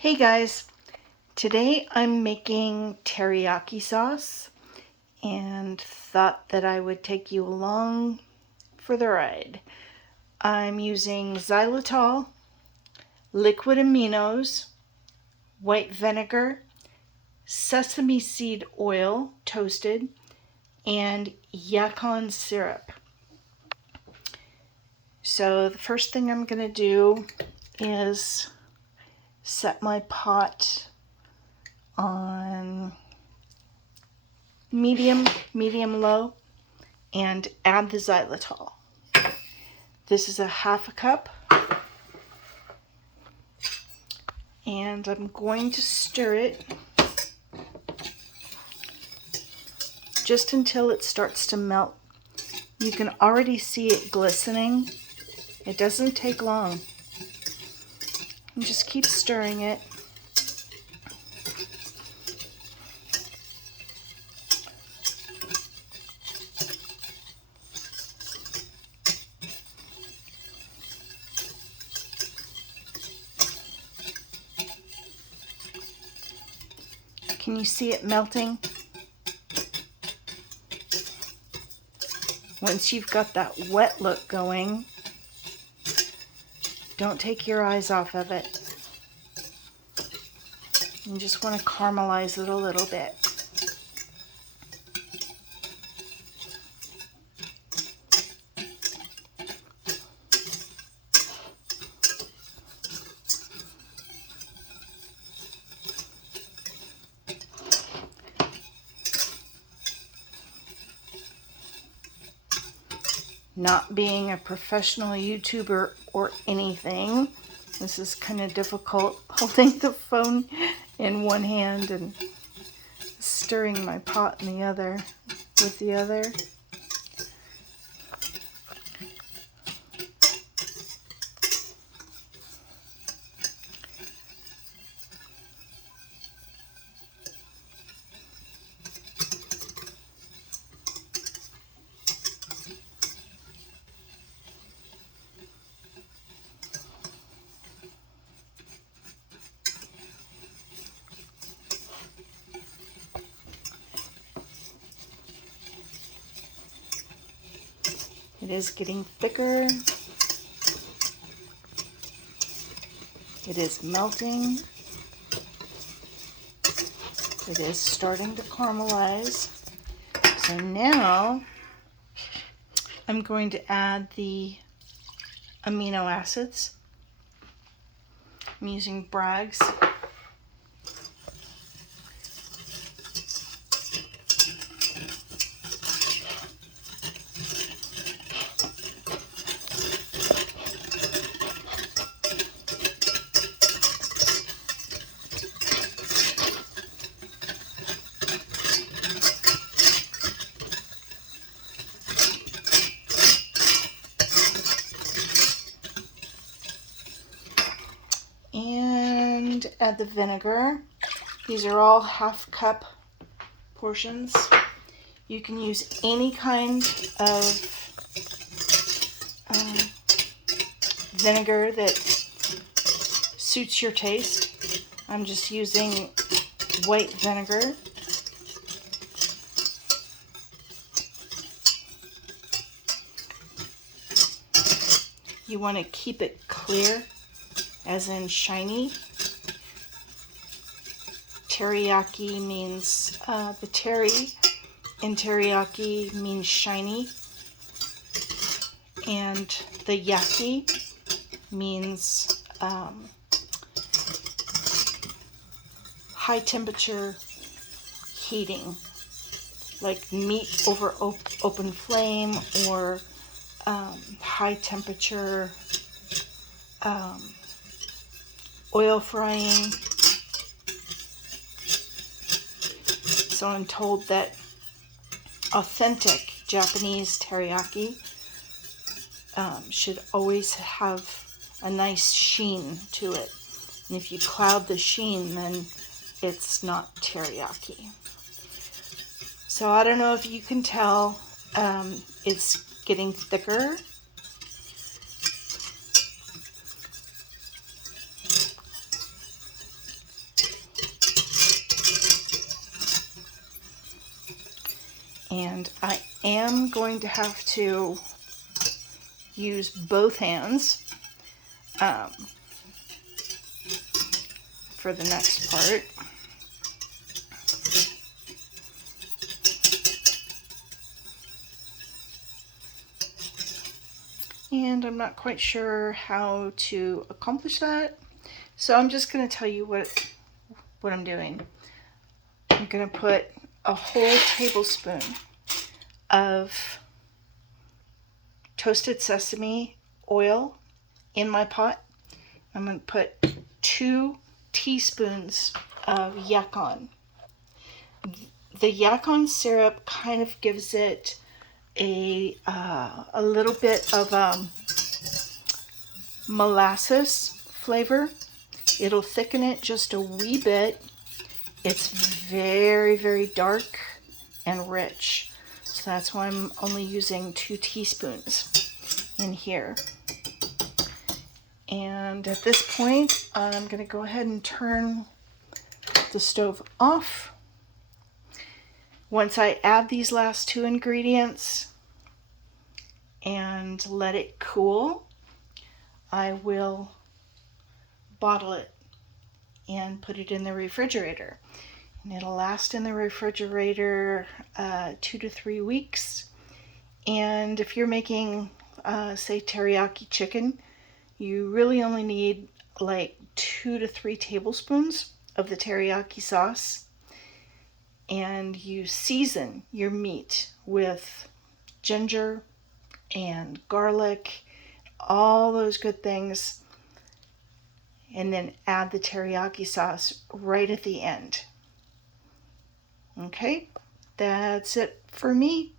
Hey guys, today I'm making teriyaki sauce and thought that I would take you along for the ride. I'm using xylitol, liquid aminos, white vinegar, sesame seed oil toasted, and yacon syrup. So the first thing I'm going to do is set my pot on medium low and add the xylitol. This is a half a cup, and I'm going to stir it just until it starts to melt. You can already see it glistening. It doesn't take long. And just keep stirring it. Can you see it melting? Once you've got that wet look going, don't take your eyes off of it. You just want to caramelize it a little bit. Not being a professional YouTuber or anything, this is kind of difficult holding the phone in one hand and stirring my pot in the other with the other. It is getting thicker. It is melting. It is starting to caramelize. So now I'm going to add the amino acids. I'm using Bragg's. And add the vinegar. These are all half cup portions. You can use any kind of vinegar that suits your taste. I'm just using white vinegar. You want to keep it clear, as in shiny. Teriyaki means, the teri in teriyaki means shiny, and the yaki means high temperature heating, like meat over open flame, or high temperature oil frying. So I'm told that authentic Japanese teriyaki should always have a nice sheen to it. And if you cloud the sheen, then it's not teriyaki. So I don't know if you can tell, it's getting thicker. And I am going to have to use both hands for the next part. And I'm not quite sure how to accomplish that. So I'm just going to tell you what I'm doing. I'm going to put a whole tablespoon of toasted sesame oil in my pot. I'm going to put 2 teaspoons of yacon. The yacon syrup kind of gives it a little bit of molasses flavor. It'll thicken it just a wee bit. It's very, very dark and rich. So that's why I'm only using 2 teaspoons in here. And at this point, I'm going to go ahead and turn the stove off. Once I add these last 2 ingredients and let it cool, I will bottle it and put it in the refrigerator. And it'll last in the refrigerator 2 to 3 weeks. And if you're making, say, teriyaki chicken, you really only need like 2 to 3 tablespoons of the teriyaki sauce. And you season your meat with ginger and garlic, all those good things, and then add the teriyaki sauce right at the end. Okay, that's it for me.